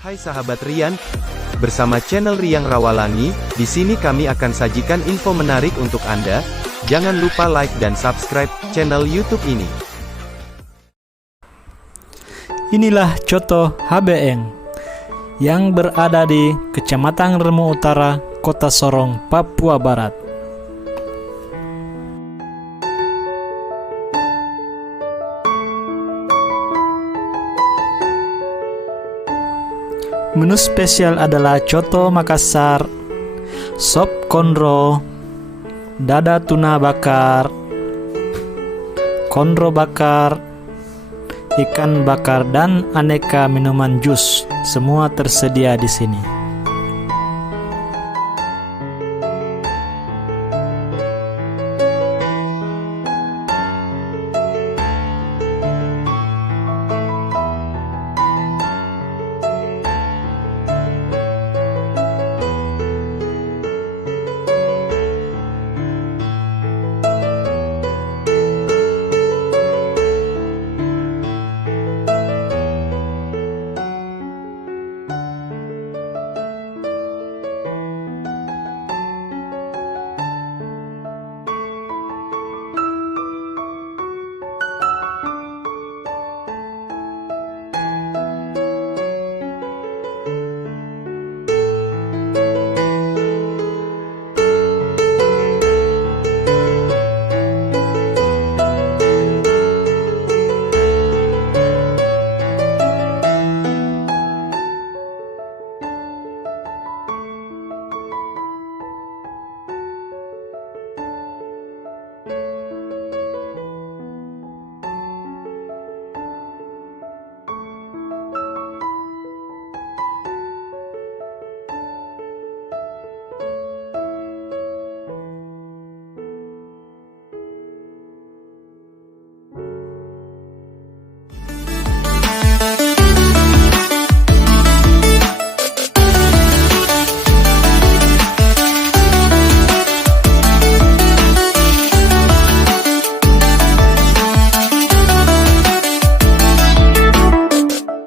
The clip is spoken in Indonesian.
Hai sahabat Rian, bersama channel Riang Rawalangi, di sini kami akan sajikan info menarik untuk Anda. Jangan lupa like dan subscribe channel YouTube ini. Inilah Coto HBN yang berada di Kecamatan Remu Utara, Kota Sorong, Papua Barat. Menu spesial adalah coto Makassar, sop konro, dada tuna bakar, konro bakar, ikan bakar, dan aneka minuman jus. Semua tersedia di sini.